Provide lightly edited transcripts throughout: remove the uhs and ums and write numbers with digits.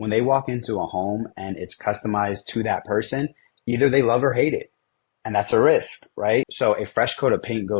when they walk into a home and it's customized to that person, either they love or hate it. And that's a risk, right? So a fresh coat of paint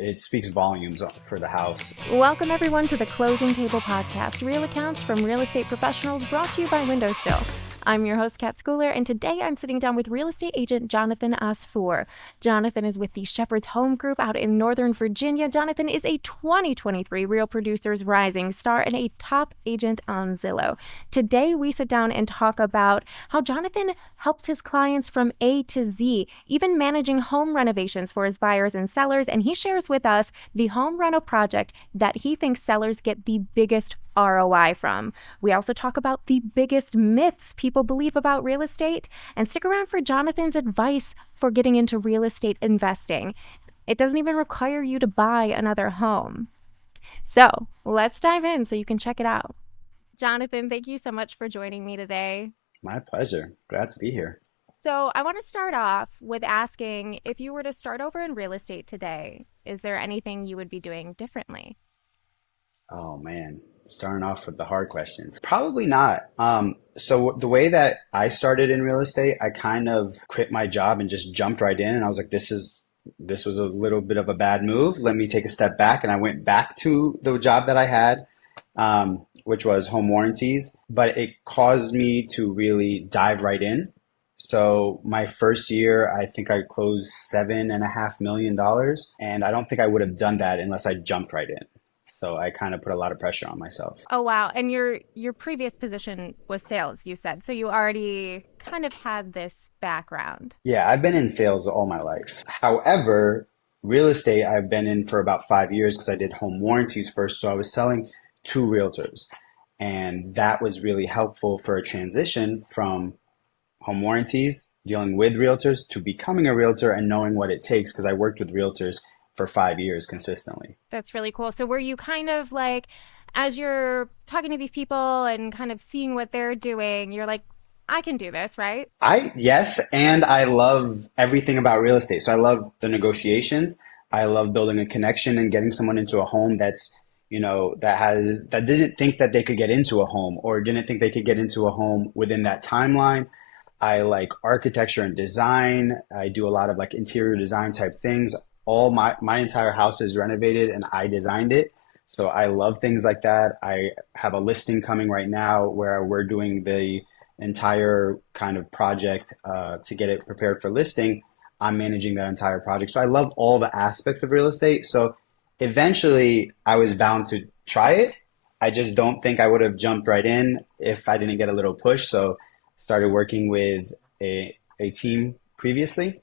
it speaks volumes for the house. Welcome everyone to the Closing Table Podcast, real accounts from real estate professionals, brought to you by WindowStill. I'm your host, Kat Schooler, and today I'm sitting down with real estate agent Jonathan Asfour. Jonathan is with the Shepard Homes Group out in Northern Virginia. Jonathan is a 2023 Real Producers Rising Star and a top agent on Zillow. Today we sit down and talk about how Jonathan helps his clients from A to Z, even managing home renovations for his buyers and sellers, and he shares with us the home reno project that he thinks sellers get the biggest ROI from. We also talk about the biggest myths people believe about real estate, and stick around for Jonathan's advice for getting into real estate investing. It doesn't even require you to buy another home. So let's dive in so you can check it out. Jonathan, thank you so much for joining me today. My pleasure. Glad to be here. So I want to start off with asking, if you were to start over in real estate today, is there anything you would be doing differently? Oh man, starting off with the hard questions. Probably not. So the way that I started in real estate, I kind of quit my job and just jumped right in. And I was like, this was a little bit of a bad move. Let me take a step back. And I went back to the job that I had, which was home warranties. But it caused me to really dive right in. So my first year, I think I closed $7.5 million. And I don't think I would have done that unless I jumped right in. So I kind of put a lot of pressure on myself. Oh, wow. And your previous position was sales, you said. So you already kind of had this background. Yeah, I've been in sales all my life. However, real estate I've been in for about 5 years because I did home warranties first. So I was selling to realtors. And that was really helpful for a transition from home warranties, dealing with realtors, to becoming a realtor and knowing what it takes, because I worked with realtors for 5 years consistently. That's really cool. So were you kind of like, as you're talking to these people and kind of seeing what they're doing, you're like, I can do this, right? Yes, and I love everything about real estate. So I love the negotiations. I love building a connection and getting someone into a home that didn't think that they could get into a home, or didn't think they could get into a home within that timeline. I like architecture and design. I do a lot of like interior design type things. All my entire house is renovated and I designed it. So I love things like that. I have a listing coming right now where we're doing the entire kind of project to get it prepared for listing. I'm managing that entire project. So I love all the aspects of real estate. So eventually I was bound to try it. I just don't think I would have jumped right in if I didn't get a little push. So started working with a team previously.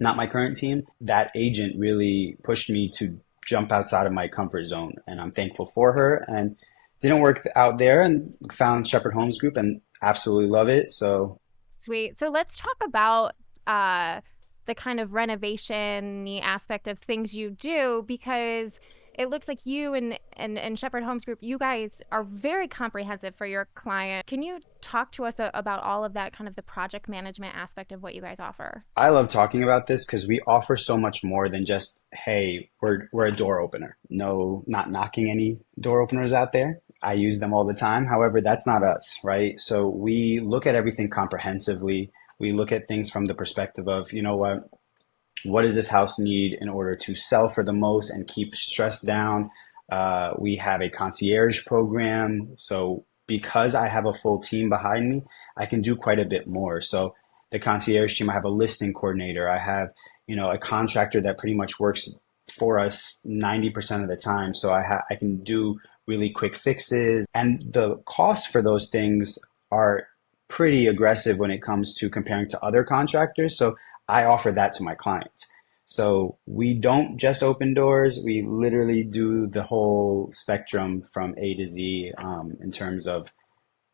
Not my current team. That agent really pushed me to jump outside of my comfort zone, and I'm thankful for her. And didn't work out there, and found Shepard Homes Group and absolutely love it. So sweet. So let's talk about the kind of renovation aspect of things you do, because it looks like you and Shepard Homes Group, you guys are very comprehensive for your client. Can you talk to us about all of that, kind of the project management aspect of what you guys offer? I love talking about this because we offer so much more than just, hey, we're a door opener. No, not knocking any door openers out there. I use them all the time. However, that's not us, right? So we look at everything comprehensively. We look at things from the perspective of, you know what does this house need in order to sell for the most and keep stress down? We have a concierge program. So because I have a full team behind me, I can do quite a bit more. So the concierge team, I have a listing coordinator. I have, a contractor that pretty much works for us 90% of the time. So I can do really quick fixes. And the costs for those things are pretty aggressive when it comes to comparing to other contractors. So I offer that to my clients. So we don't just open doors. We literally do the whole spectrum from A to Z in terms of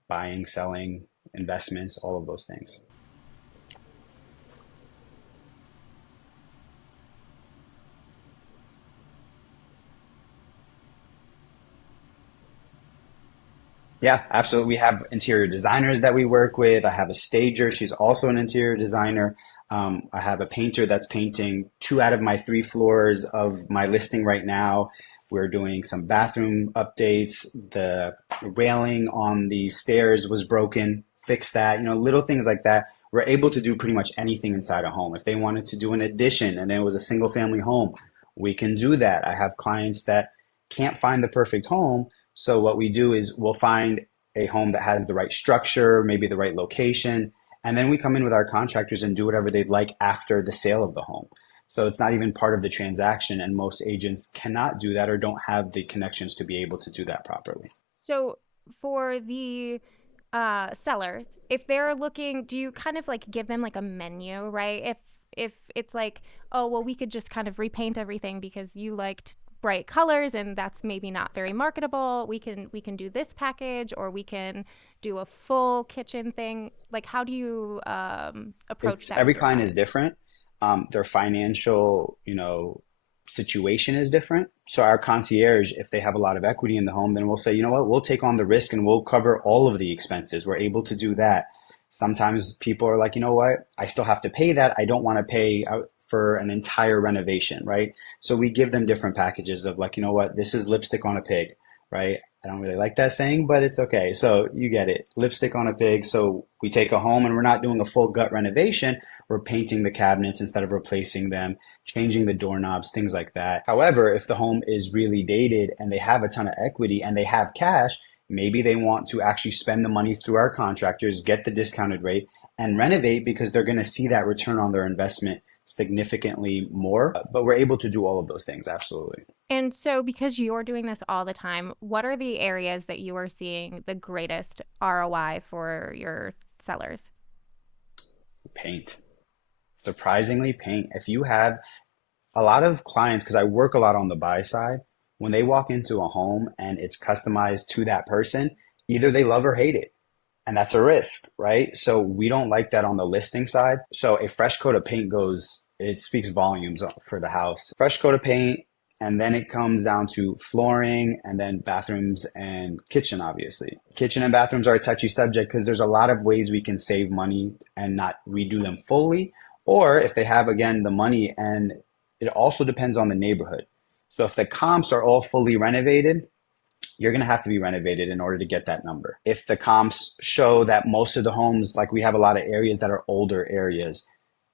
buying, selling, investments, all of those things. Yeah, absolutely. We have interior designers that we work with. I have a stager. She's also an interior designer. I have a painter that's painting 2 out of my 3 floors of my listing right now. We're doing some bathroom updates. The railing on the stairs was broken, fix that, little things like that. We're able to do pretty much anything inside a home. If they wanted to do an addition and it was a single family home, we can do that. I have clients that can't find the perfect home. So what we do is we'll find a home that has the right structure, maybe the right location, and then we come in with our contractors and do whatever they'd like after the sale of the home. So it's not even part of the transaction, and most agents cannot do that or don't have the connections to be able to do that properly. So for the sellers, if they're looking, do you kind of like give them like a menu, right? If it's like, oh well, we could just kind of repaint everything because you liked bright colors and that's maybe not very marketable. We can do this package, or we can do a full kitchen thing. Like, how do you approach It's that every with your client is clients? different. Their financial, situation is different. So our concierge, if they have a lot of equity in the home, then we'll say, you know what, we'll take on the risk and we'll cover all of the expenses. We're able to do that. Sometimes people are like, you know what, I still have to pay that. I don't want to pay out for an entire renovation, right? So we give them different packages of like, you know what, this is lipstick on a pig, right? I don't really like that saying, but it's okay. So you get it, lipstick on a pig. So we take a home and we're not doing a full gut renovation. We're painting the cabinets instead of replacing them, changing the doorknobs, things like that. However, if the home is really dated and they have a ton of equity and they have cash, maybe they want to actually spend the money through our contractors, get the discounted rate, and renovate because they're going to see that return on their investment significantly more. But we're able to do all of those things, absolutely. And so, because you're doing this all the time, what are the areas that you are seeing the greatest ROI for your sellers? Paint. Surprisingly, paint. If you have a lot of clients, because I work a lot on the buy side, when they walk into a home and it's customized to that person, either they love or hate it. And that's a risk, right? So we don't like that on the listing side. So a fresh coat of paint it speaks volumes for the house. Fresh coat of paint, and then it comes down to flooring and then bathrooms and kitchen, obviously. Kitchen and bathrooms are a touchy subject because there's a lot of ways we can save money and not redo them fully. Or if they have, again, the money, and it also depends on the neighborhood. So if the comps are all fully renovated, you're going to have to be renovated in order to get that number. If the comps show that most of the homes, like we have a lot of areas that are older areas,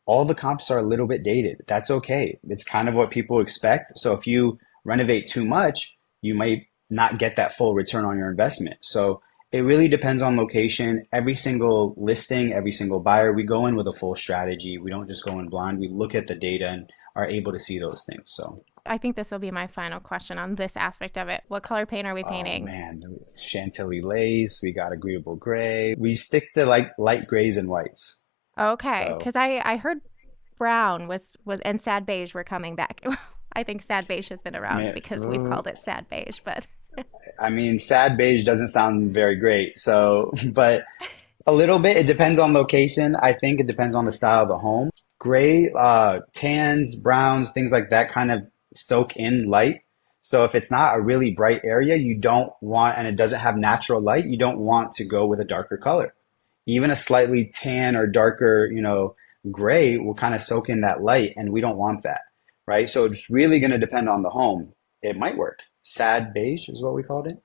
all the comps are a little bit dated. That's okay. It's kind of what people expect. So if you renovate too much, you might not get that full return on your investment. So it really depends on location. Every single listing, every single buyer, we go in with a full strategy. We don't just go in blind. We look at the data and are able to see those things. So, I think this will be my final question on this aspect of it. What color paint are we oh painting? man, Chantilly lace, we got agreeable gray. We stick to like light grays and whites. Okay, So because I heard brown was and sad beige were coming back. I think sad beige has been around man, because we've called it sad beige, but I mean, sad beige doesn't sound very great. So, but a little bit, it depends on location. I think it depends on the style of the home. Gray, tans, browns, things like that kind of soak in light. So if it's not a really bright area, you don't want, and it doesn't have natural light, you don't want to go with a darker color. Even a slightly tan or darker, gray will kind of soak in that light, and we don't want that, right? So it's really going to depend on the home. It might work. Sad beige is what we called it.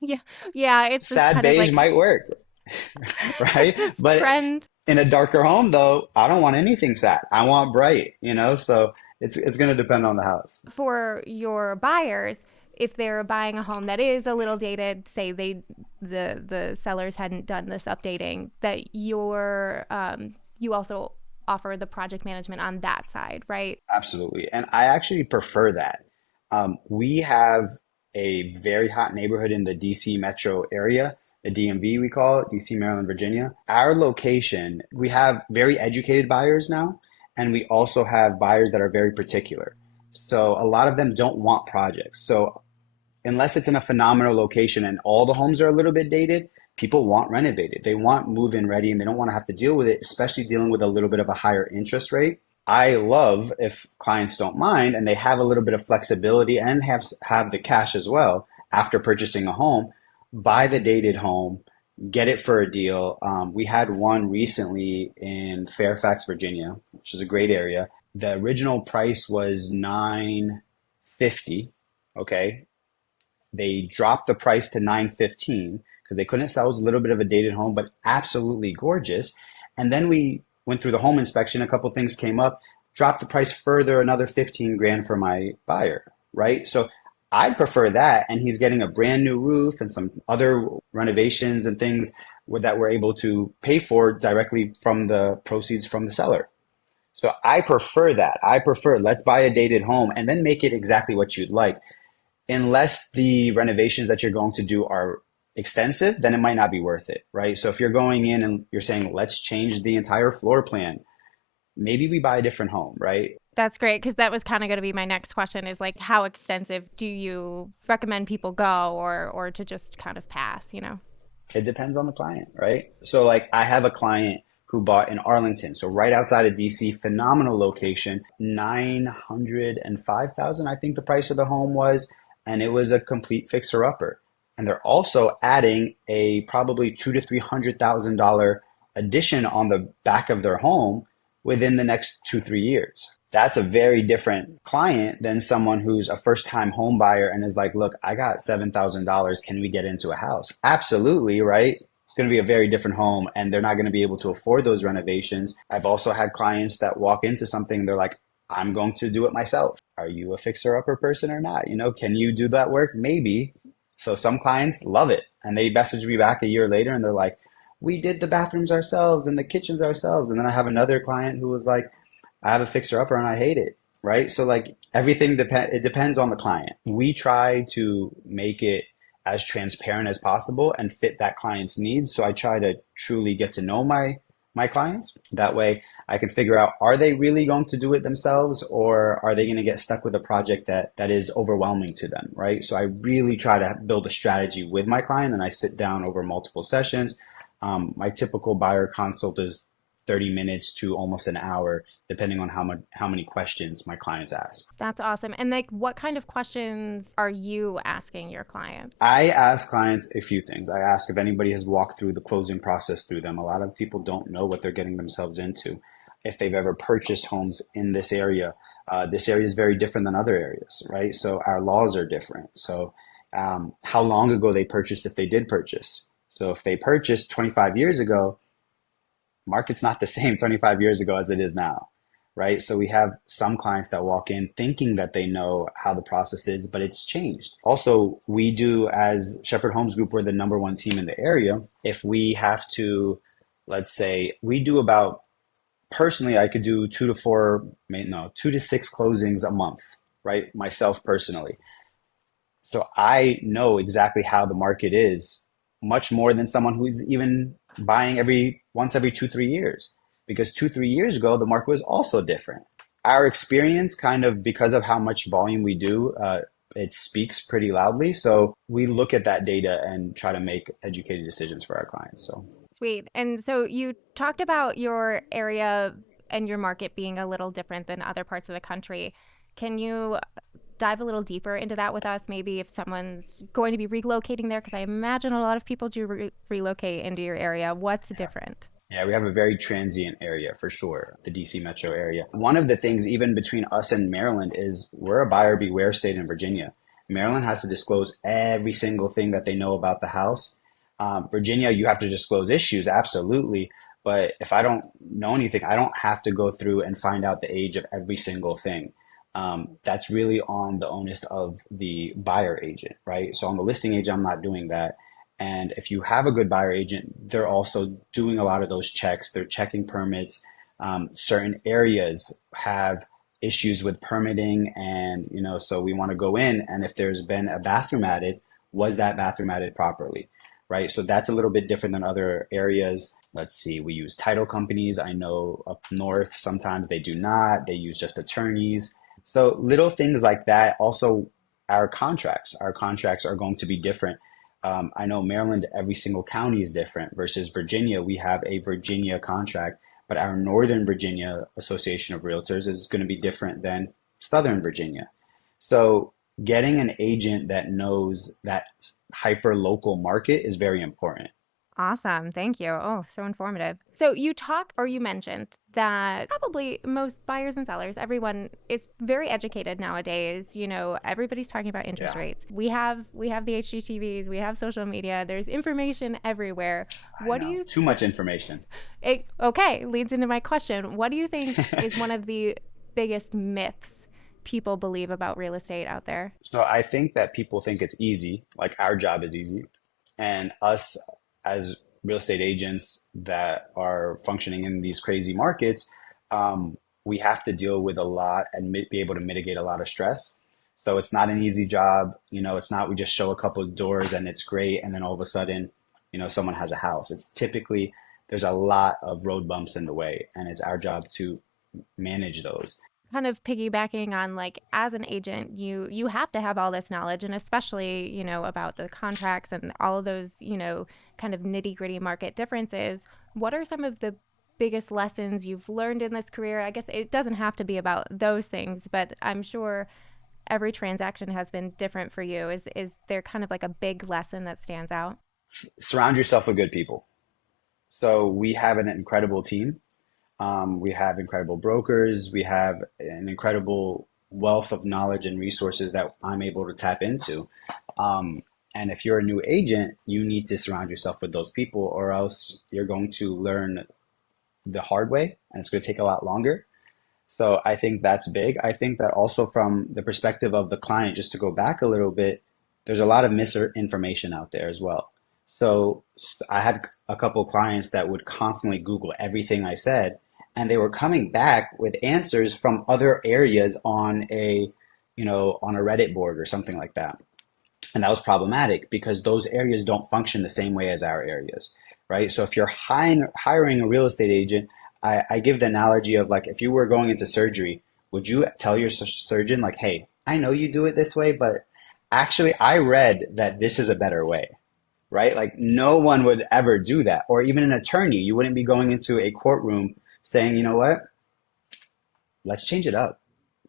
yeah, yeah, it's this Sad kind of beige like might work, it's right? this But trend in a darker home, though, I don't want anything sad. I want bright, So it's going to depend on the house. for your buyers. If they're buying a home that is a little dated, say the sellers hadn't done this updating, that you also offer the project management on that side, right? Absolutely, and I actually prefer that. We have a very hot neighborhood in the DC metro area, the DMV we call it, DC, Maryland, Virginia. Our location, we have very educated buyers now, and we also have buyers that are very particular. So a lot of them don't want projects. So unless it's in a phenomenal location and all the homes are a little bit dated, people want renovated. They want move-in ready and they don't want to have to deal with it, especially dealing with a little bit of a higher interest rate. I love if clients don't mind and they have a little bit of flexibility and have the cash as well after purchasing a home, buy the dated home, get it for a deal. We had one recently in Fairfax, Virginia, which is a great area. The original price was 950, okay? They dropped the price to 915 because they couldn't sell. It was a little bit of a dated home, but absolutely gorgeous. And then we went through the home inspection. A couple things came up, dropped the price further, another 15 grand for my buyer, right? So I'd prefer that. And he's getting a brand new roof and some other renovations and things that we're able to pay for directly from the proceeds from the seller. So I prefer that. I prefer let's buy a dated home and then make it exactly what you'd like. Unless the renovations that you're going to do are extensive, then it might not be worth it, right? So if you're going in and you're saying, let's change the entire floor plan, maybe we buy a different home, right? That's great, because that was kind of going to be my next question is like, how extensive do you recommend people go, or to just kind of pass, you know? It depends on the client, right? So like I have a client who bought in Arlington, so right outside of DC, phenomenal location, 905,000, I think the price of the home was, and it was a complete fixer-upper. And they're also adding a probably two to $300,000 addition on the back of their home within the next 2, 3 years. That's a very different client than someone who's a first-time home buyer and is like, look, I got $7,000. Can we get into a house? Absolutely, right? It's going to be a very different home and they're not going to be able to afford those renovations. I've also had clients that walk into something, they're like, I'm going to do it myself. Are you a fixer-upper person or not? You know, can you do that work? Maybe. So some clients love it. And they message me back a year later and they're like, we did the bathrooms ourselves and the kitchens ourselves. And then I have another client who was like, I have a fixer-upper and I hate it. Right. So like everything it depends on the client. We try to make it as transparent as possible and fit that client's needs. So I try to truly get to know my clients. That way I can figure out, are they really going to do it themselves or are they going to get stuck with a project that is overwhelming to them, right? So I really try to build a strategy with my client and I sit down over multiple sessions. My typical buyer consult is 30 minutes to almost an hour, depending on how many questions my clients ask. That's awesome. And like, what kind of questions are you asking your client? I ask clients a few things. I ask if anybody has walked through the closing process through them. A lot of people don't know what they're getting themselves into. If they've ever purchased homes in this area is very different than other areas, right? So our laws are different. So how long ago they purchased if they did purchase. So if they purchased 25 years ago, market's not the same 25 years ago as it is now, right? So we have some clients that walk in thinking that they know how the process is, but it's changed. Also, we do, as Shepard Homes Group, we're the #1 team in the area. If we have to, let's say, we do about, personally, I could do 2 to 6 closings a month, right? Myself personally. So I know exactly how the market is much more than someone who's even buying once every 2, 3 years, because 2, 3 years ago, the market was also different. Our experience kind of, because of how much volume we do, it speaks pretty loudly. So we look at that data and try to make educated decisions for our clients. So Sweet. And so you talked about your area and your market being a little different than other parts of the country. Can you dive a little deeper into that with us? Maybe if someone's going to be relocating there, because I imagine a lot of people do relocate into your area. What's different? yeah, we have a very transient area for sure, the DC metro area. One of the things, even between us and Maryland, is we're a buyer beware state in Virginia. Maryland has to disclose every single thing that they know about the house. Virginia, you have to disclose issues, absolutely. But if I don't know anything, I don't have to go through and find out the age of every single thing. That's really on the onus of the buyer agent, right? So on the listing agent, I'm not doing that. And if you have a good buyer agent, they're also doing a lot of those checks. They're checking permits. Certain areas have issues with permitting, and so we want to go in, and if there's been a bathroom added, was that bathroom added properly, right? So that's a little bit different than other areas. Let's see, we use title companies. I know up north, sometimes they do not. They use just attorneys. So little things like that. Also, our contracts are going to be different. I know Maryland, every single county is different versus Virginia. We have a Virginia contract, but our Northern Virginia Association of Realtors is going to be different than Southern Virginia. So getting an agent that knows that hyper local market is very important. Awesome. Thank you. Oh, so informative. So you talked or you mentioned that probably most buyers and sellers, everyone is very educated nowadays. Everybody's talking about interest Yeah, rates. We have the HGTVs, we have social media. There's information everywhere. I What do know. you Too much information. okay, leads into my question. What do you think is one of the biggest myths people believe about real estate out there? So I think that people think it's easy, like our job is easy, and us as real estate agents that are functioning in these crazy markets, we have to deal with a lot and be able to mitigate a lot of stress. So it's not an easy job. It's not we just show a couple of doors and it's great, and then all of a sudden, someone has a house. It's typically there's a lot of road bumps in the way, and it's our job to manage those. Kind of piggybacking on, like, as an agent, you have to have all this knowledge, and especially about the contracts and all of those kind of nitty-gritty market differences. What are some of the biggest lessons you've learned in this career? I guess it doesn't have to be about those things, but I'm sure every transaction has been different for you. Is there kind of like a big lesson that stands out? Surround yourself with good people. So we have an incredible team. We have incredible brokers. We have an incredible wealth of knowledge and resources that I'm able to tap into. And if you're a new agent, you need to surround yourself with those people, or else you're going to learn the hard way and it's going to take a lot longer. So I think that's big. I think that also from the perspective of the client, just to go back a little bit, there's a lot of misinformation out there as well. So I had a couple of clients that would constantly Google everything I said, and they were coming back with answers from other areas on a Reddit board or something like that. And that was problematic because those areas don't function the same way as our areas, right? So if you're hiring a real estate agent, I give the analogy of like if you were going into surgery, would you tell your surgeon like, hey, I know you do it this way, but actually I read that this is a better way, right? Like no one would ever do that. Or even an attorney, you wouldn't be going into a courtroom saying, you know what, let's change it up.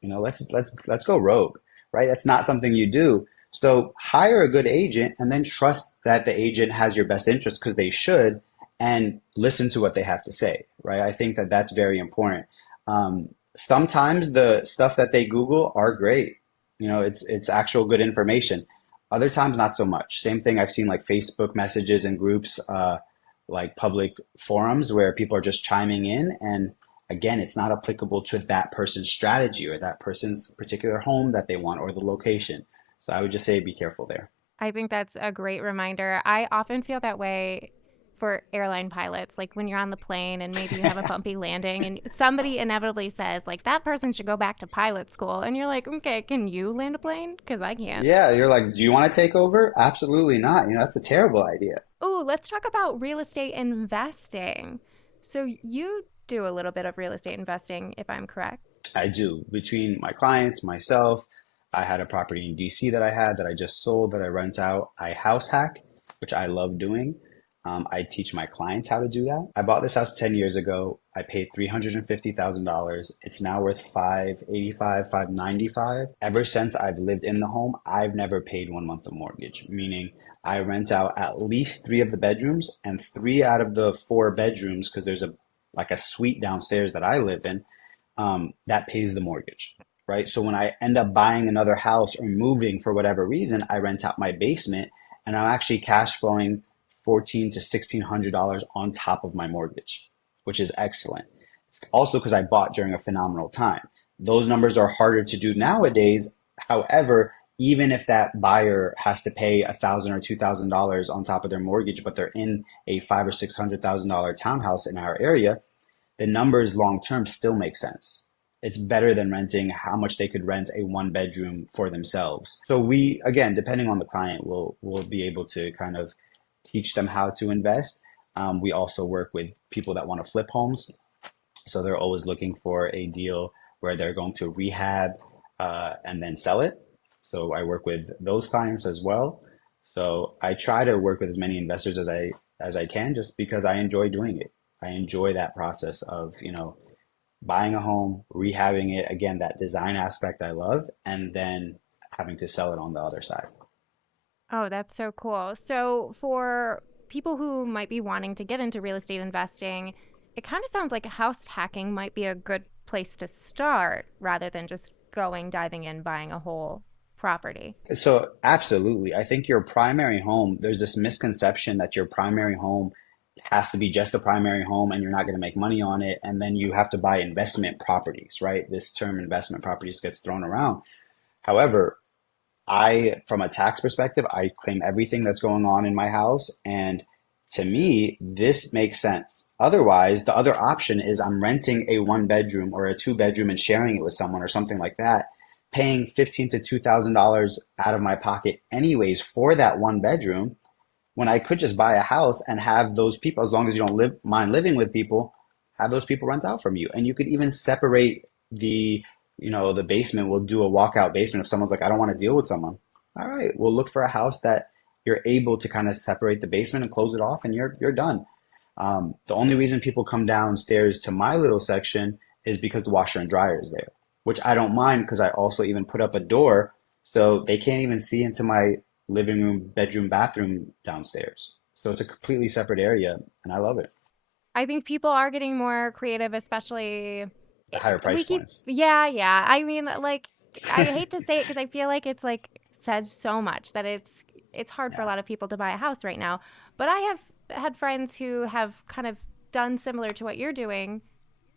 Let's go rogue, right? That's not something you do. So hire a good agent and then trust that the agent has your best interest because they should, and listen to what they have to say, right? I think that that's very important. Sometimes the stuff that they Google are great. It's actual good information. Other times, not so much. Same thing I've seen like Facebook messages and groups, like public forums where people are just chiming in. And again, it's not applicable to that person's strategy or that person's particular home that they want or the location. So I would just say be careful there. I think that's a great reminder. I often feel that way for airline pilots, like when you're on the plane and maybe you have a bumpy landing and somebody inevitably says, like, that person should go back to pilot school. And you're like, okay, can you land a plane? Because I can't. Yeah, you're like, do you want to take over? Absolutely not. That's a terrible idea. Oh, let's talk about real estate investing. So you do a little bit of real estate investing, if I'm correct. I do. Between my clients, myself, I had a property in DC that I had that I just sold that I rent out. I house hack, which I love doing. I teach my clients how to do that. I bought this house 10 years ago. I paid $350,000. It's now worth 585, 595. Ever since I've lived in the home, I've never paid 1 month of mortgage, meaning I rent out at least three of the bedrooms, and three out of the four bedrooms, because there's a suite downstairs that I live in, that pays the mortgage, right? So when I end up buying another house or moving for whatever reason, I rent out my basement, and I'm actually cash flowing $1,400 to $1,600 on top of my mortgage, which is excellent. Also, because I bought during a phenomenal time. Those numbers are harder to do nowadays. However, even if that buyer has to pay $1,000 or $2,000 on top of their mortgage, but they're in a $500,000 or $600,000 townhouse in our area, the numbers long term still make sense. It's better than renting how much they could rent a one bedroom for themselves. So we, again, depending on the client, will be able to kind of teach them how to invest. We also work with people that want to flip homes. So they're always looking for a deal where they're going to rehab and then sell it. So I work with those clients as well. So I try to work with as many investors as I can, just because I enjoy doing it. I enjoy that process of, buying a home, rehabbing it, again, that design aspect I love, and then having to sell it on the other side. Oh, that's so cool. So for people who might be wanting to get into real estate investing, it kind of sounds like house hacking might be a good place to start rather than just diving in, buying a whole property. So absolutely. I think your primary home, there's this misconception that your primary home has to be just a primary home and you're not going to make money on it. And then you have to buy investment properties, right? This term investment properties gets thrown around. However, from a tax perspective, I claim everything that's going on in my house. And to me, this makes sense. Otherwise, the other option is I'm renting a one bedroom or a two bedroom and sharing it with someone or something like that, paying $15 to $2,000 out of my pocket anyways for that one bedroom when I could just buy a house and have those people, as long as you don't mind living with people, have those people rent out from you. And you could even separate the basement. We'll do a walkout basement. If someone's like, I don't want to deal with someone. All right, we'll look for a house that you're able to kind of separate the basement and close it off and you're done. The only reason people come downstairs to my little section is because the washer and dryer is there, which I don't mind because I also even put up a door so they can't even see into my living room, bedroom, bathroom downstairs. So it's a completely separate area and I love it. I think people are getting more creative, especially The higher price we keep, points. yeah, yeah. I mean, like, I hate to say it because I feel like it's like said so much that it's hard for a Yeah. lot of people to buy a house right now. But I have had friends who have kind of done similar to what you're doing,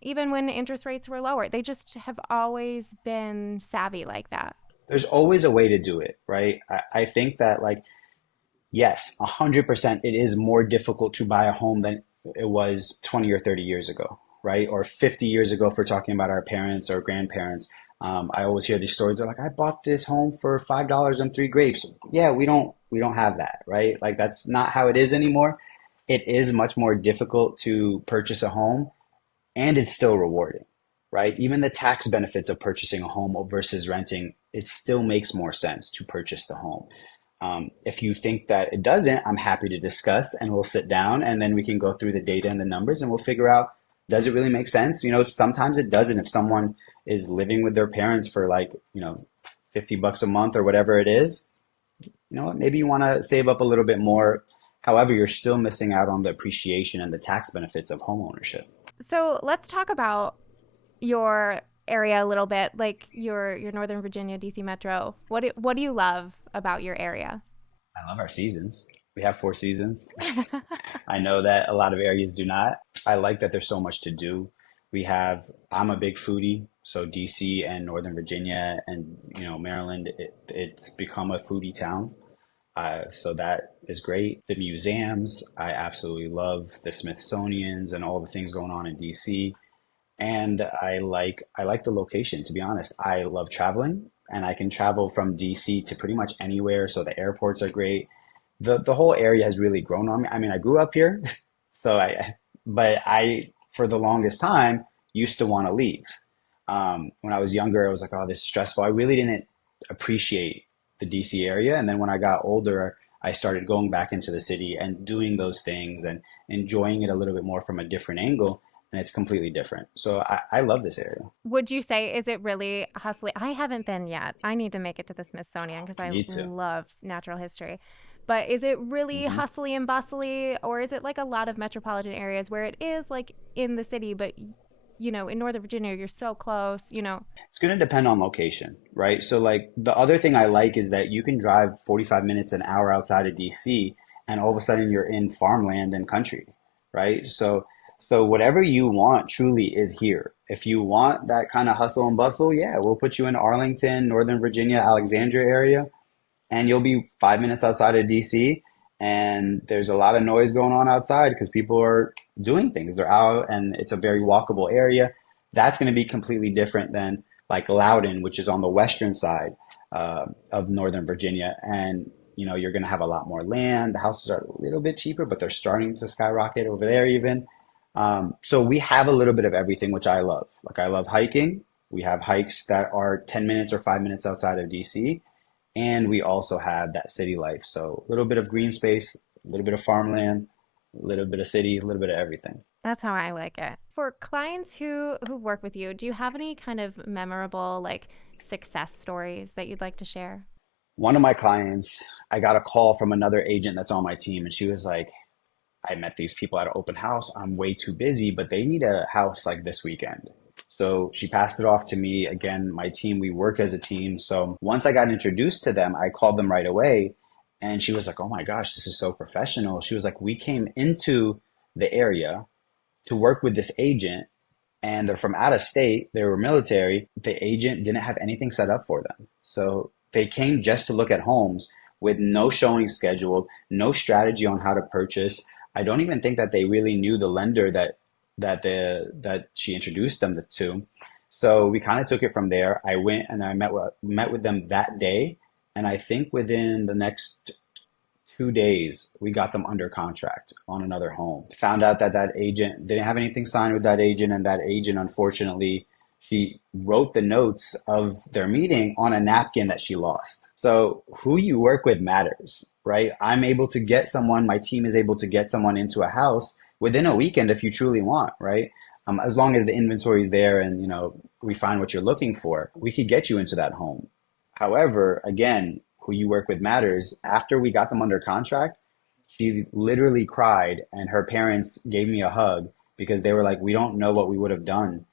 even when interest rates were lower. They just have always been savvy like that. There's always a way to do it, right? I think that like yes, 100% it is more difficult to buy a home than it was 20 or 30 years ago, right? Or 50 years ago if we're talking about our parents or grandparents. I always hear these stories. They're like, I bought this home for $5 and three grapes. Yeah, we don't have that, right? Like that's not how it is anymore. It is much more difficult to purchase a home and it's still rewarding, right? Even the tax benefits of purchasing a home versus renting, it still makes more sense to purchase the home. If you think that it doesn't, I'm happy to discuss and we'll sit down and then we can go through the data and the numbers and we'll figure out, does it really make sense? Sometimes it doesn't. If someone is living with their parents for like, 50 bucks a month or whatever it is, you know what, maybe you want to save up a little bit more. However, you're still missing out on the appreciation and the tax benefits of home ownership. So let's talk about your area a little bit, like your Northern Virginia, DC Metro. What do you love about your area? I love our seasons. We have four seasons. I know that a lot of areas do not. I like that there's so much to do. I'm a big foodie, so DC and Northern Virginia and Maryland, it's become a foodie town. So that is great. The museums, I absolutely love the Smithsonian's and all the things going on in DC. And I like the location, to be honest. I love traveling and I can travel from DC to pretty much anywhere. So the airports are great. The whole area has really grown on me. I mean, I grew up here, so but I for the longest time used to want to leave. When I was younger, I was like, oh, this is stressful. I really didn't appreciate the DC area. And then when I got older, I started going back into the city and doing those things and enjoying it a little bit more from a different angle. And it's completely different. So I love this area. Would you say, is it really hustly? I haven't been yet. I need to make it to the Smithsonian because I Me too. love natural history. But is it really hmm hustly and bustly, or is it like a lot of metropolitan areas where it is like in the city, but in Northern Virginia, you're so close. It's going to depend on location, right? So like the other thing I like is that you can drive 45 minutes an hour outside of DC and all of a sudden you're in farmland and country, right? So whatever you want truly is here. If you want that kind of hustle and bustle, yeah, we'll put you in Arlington, Northern Virginia, Alexandria area, and you'll be 5 minutes outside of DC. And there's a lot of noise going on outside because people are doing things. They're out and it's a very walkable area. That's going to be completely different than like Loudoun, which is on the western side of Northern Virginia. And you're going to have a lot more land. The houses are a little bit cheaper, but they're starting to skyrocket over there even. So we have a little bit of everything, which I love. Like I love hiking. We have hikes that are 10 minutes or 5 minutes outside of DC. And we also have that city life. So a little bit of green space, a little bit of farmland, a little bit of city, a little bit of everything. That's how I like it. For clients who work with you, do you have any kind of memorable like success stories that you'd like to share? One of my clients, I got a call from another agent that's on my team, and she was like, I met these people at an open house. I'm way too busy, but they need a house like this weekend. So she passed it off to me. Again, my team, we work as a team. So once I got introduced to them, I called them right away. And she was like, oh my gosh, this is so professional. She was like, we came into the area to work with this agent, and they're from out of state. They were military. The agent didn't have anything set up for them. So they came just to look at homes with no showing scheduled, no strategy on how to purchase. I don't even think that they really knew the lender that she introduced them to. So we kind of took it from there. I went and I met with them that day, and I think within the next 2 days, we got them under contract on another home. Found out that that agent didn't have anything signed with that agent, and that agent, unfortunately, she wrote the notes of their meeting on a napkin that she lost. So who you work with matters, right? I'm able to get someone, my team is able to get someone into a house within a weekend if you truly want, right? As long as the inventory is there and we find what you're looking for, we could get you into that home. However, again, who you work with matters. After we got them under contract, she literally cried, and her parents gave me a hug because they were like, we don't know what we would have done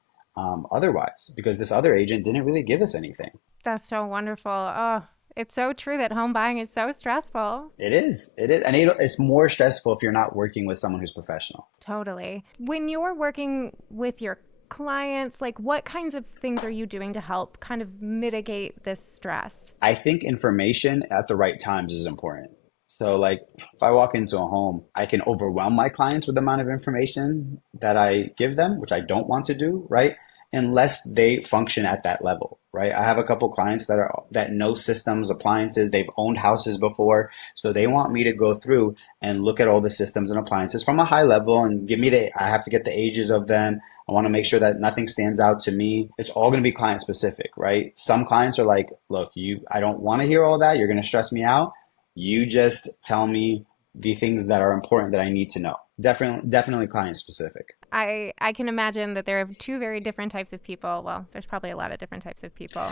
otherwise, because this other agent didn't really give us anything. That's so wonderful. Oh, it's so true that home buying is so stressful. It is. It is. And it's more stressful if you're not working with someone who's professional. Totally. When you're working with your clients, like what kinds of things are you doing to help kind of mitigate this stress? I think information at the right times is important. So like if I walk into a home, I can overwhelm my clients with the amount of information that I give them, which I don't want to do, right? Unless they function at that level, right? I have a couple clients that know systems, appliances, they've owned houses before, so they want me to go through and look at all the systems and appliances from a high level and I have to get the ages of them. I want to make sure that nothing stands out to me. It's all going to be client specific, right? Some clients are like, look, I don't want to hear all that. You're going to stress me out. You just tell me the things that are important that I need to know. Definitely client specific. I can imagine that there are two very different types of people. Well, there's probably a lot of different types of people.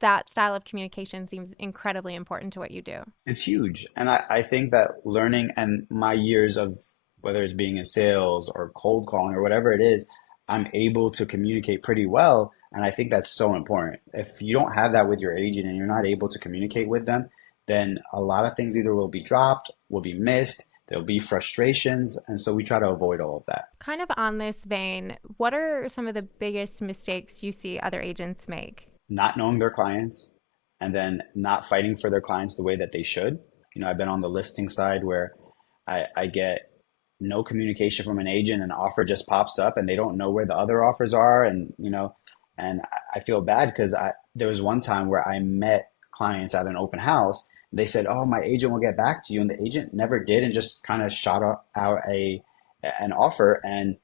That style of communication seems incredibly important to what you do. It's huge. And I think that learning and my years of whether it's being in sales or cold calling or whatever it is, I'm able to communicate pretty well. And I think that's so important. If you don't have that with your agent and you're not able to communicate with them, then a lot of things either will be dropped, will be missed, there'll be frustrations. And so we try to avoid all of that. Kind of on this vein, what are some of the biggest mistakes you see other agents make? Not knowing their clients and then not fighting for their clients the way that they should. I've been on the listing side where I get no communication from an agent, an offer just pops up and they don't know where the other offers are. And I feel bad because there was one time where I met clients at an open house. They said, oh, my agent will get back to you. And the agent never did and just kind of shot out an offer. And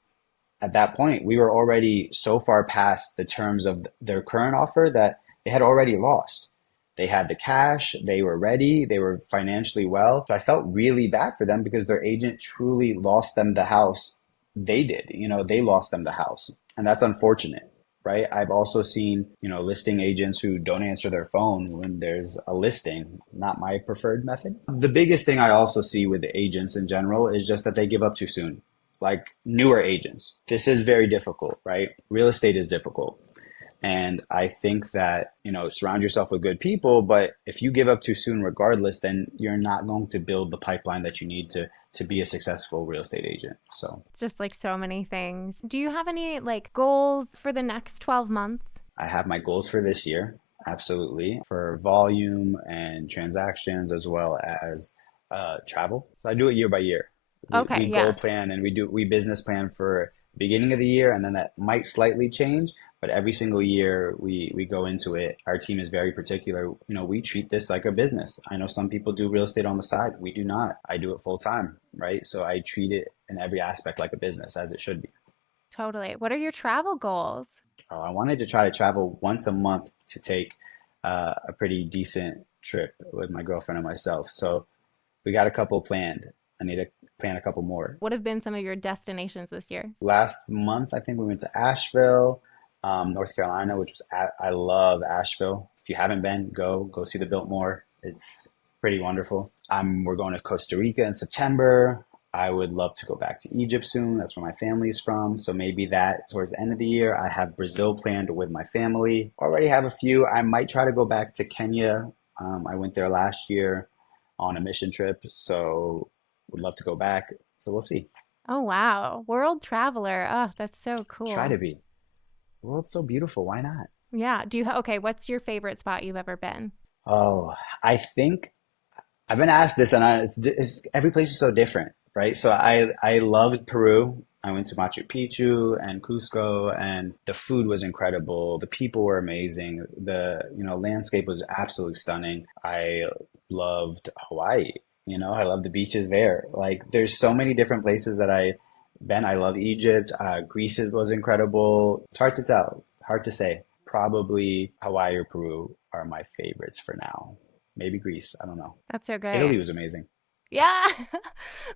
at that point, we were already so far past the terms of their current offer that they had already lost. They had the cash, they were ready, they were financially well. So I felt really bad for them because their agent truly lost them the house. They did, they lost them the house. And that's unfortunate, right? I've also seen, listing agents who don't answer their phone when there's a listing, not my preferred method. The biggest thing I also see with the agents in general is just that they give up too soon. Like newer agents, this is very difficult, right? Real estate is difficult. And I think that, surround yourself with good people, but if you give up too soon regardless, then you're not going to build the pipeline that you need to be a successful real estate agent. So just like so many things. Do you have any goals for the next 12 months? I have my goals for this year. Absolutely. For volume and transactions as well as travel. So I do it year by year. We goal plan and we business plan for beginning of the year, and then that might slightly change. But every single year we go into it. Our team is very particular. We treat this like a business. I know some people do real estate on the side. We do not. I do it full time, right? So I treat it in every aspect like a business, as it should be. Totally. What are your travel goals? Oh, I wanted to try to travel once a month to take a pretty decent trip with my girlfriend and myself. So we got a couple planned. I need to plan a couple more. What have been some of your destinations this year? Last month, I think we went to Asheville, North Carolina, I love Asheville. If you haven't been, go see the Biltmore. It's pretty wonderful. We're going to Costa Rica in September. I would love to go back to Egypt soon. That's where my family's from. So maybe that towards the end of the year. I have Brazil planned with my family. Already have a few. I might try to go back to Kenya. I went there last year on a mission trip, so would love to go back. So we'll see. Oh, wow. World traveler. Oh, that's so Try cool. to be. The world's so beautiful. Why not? Yeah. Okay, what's your favorite spot you've ever been? Oh, I think I've been asked this, and every place is so different, right? So I loved Peru. I went to Machu Picchu and Cusco, and the food was incredible. The people were amazing. The landscape was absolutely stunning. I loved Hawaii. I love the beaches there. Like, there's so many different places that I've been. I love Egypt. Was incredible. It's hard to tell. Hard to say. Probably Hawaii or Peru are my favorites for now. Maybe Greece. I don't know. That's so great. Italy was amazing. Yeah.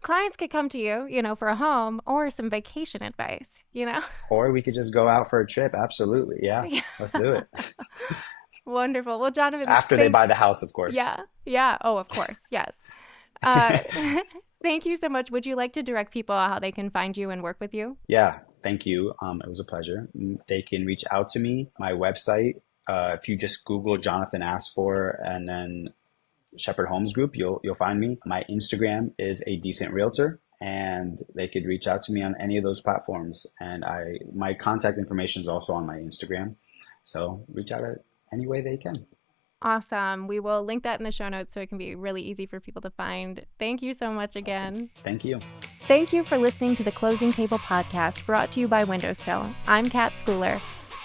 Clients could come to you, for a home or some vacation advice. Or we could just go out for a trip. Absolutely. Yeah. Yeah. Let's do it. Wonderful. Well, Jonathan, After they buy the house, of course. yeah. Yeah. Oh, of course. Yes. Uh, thank you so much. Would you like to direct people how they can find you and work with you? Yeah. Thank you. It was a pleasure. They can reach out to me. My website, if you just Google Jonathan Asfour and then Shepard Homes Group, you'll find me. My Instagram is a decent realtor, and they could reach out to me on any of those platforms. And my contact information is also on my Instagram, so reach out any way they can. Awesome. We will link that in the show notes so it can be really easy for people to find. Thank you so much Awesome. again. Thank you. Thank you for listening to the Closing Table podcast brought to you by WindowStill. I'm Kat Schooler.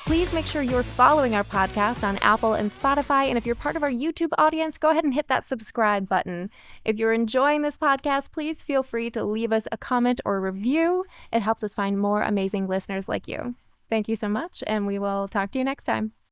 Please make sure you're following our podcast on Apple and Spotify. And if you're part of our YouTube audience, go ahead and hit that subscribe button. If you're enjoying this podcast, please feel free to leave us a comment or review. It helps us find more amazing listeners like you. Thank you so much, and we will talk to you next time.